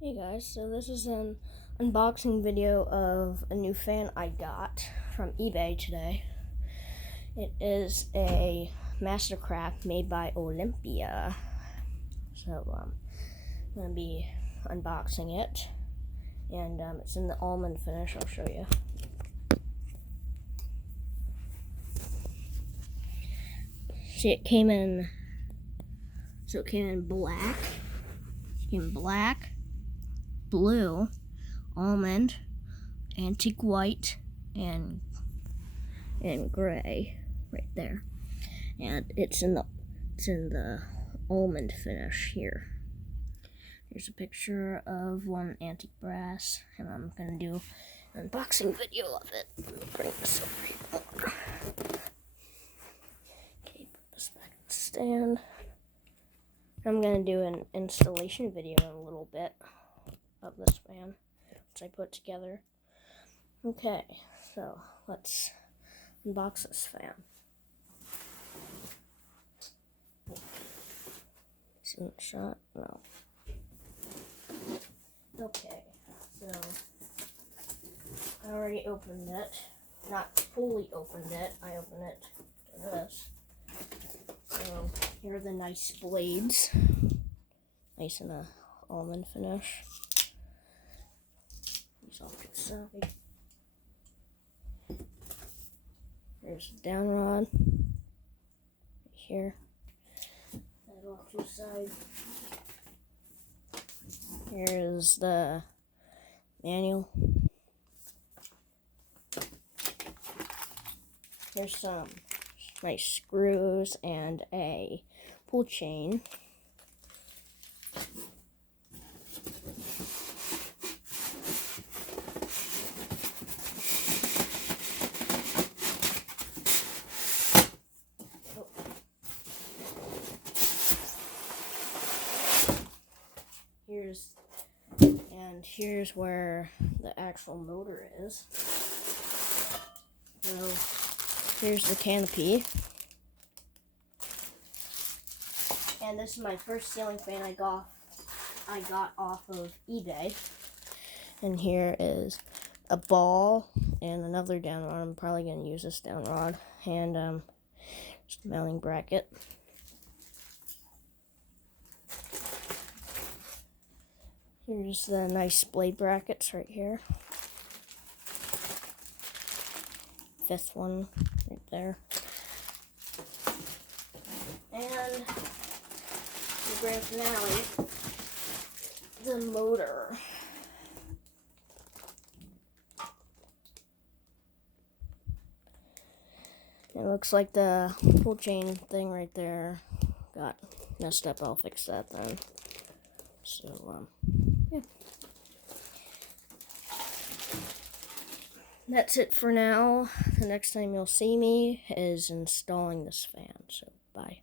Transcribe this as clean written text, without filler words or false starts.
Hey guys, so this is an unboxing video of a new fan I got from eBay today. It is a Mastercraft made by Olympia. So I'm going to be unboxing it, and it's in the almond finish. I'll show you. See, it came in black. It came in black, blue, almond, antique white, and gray right there. And it's in the almond finish here. Here's a picture of one antique brass, and I'm gonna do an unboxing video of it. Bring this over here. Okay, put this back in the stand. I'm gonna do an installation video in a little bit of this fan, which I put together. Okay, so let's unbox this fan. Isn't it shot? No. Okay, so I already opened it. Not fully opened it. I opened it to this. So here are the nice blades. Nice in a almond finish. These off to the side. Here's the down rod. Right here. That off to the side. Here's the manual. Here's some nice screws and a pull chain. Here's where the actual motor is. So here's the canopy. And this is my first ceiling fan I got off of eBay. And here is a ball and another down rod. I'm probably going to use this down rod. And just a mounting bracket. Here's the nice blade brackets right here. Fifth one right there. And the grand finale, the motor. It looks like the pull chain thing right there got messed up. I'll fix that then. So, yeah. That's it for now. The next time you'll see me is installing this fan. So, bye.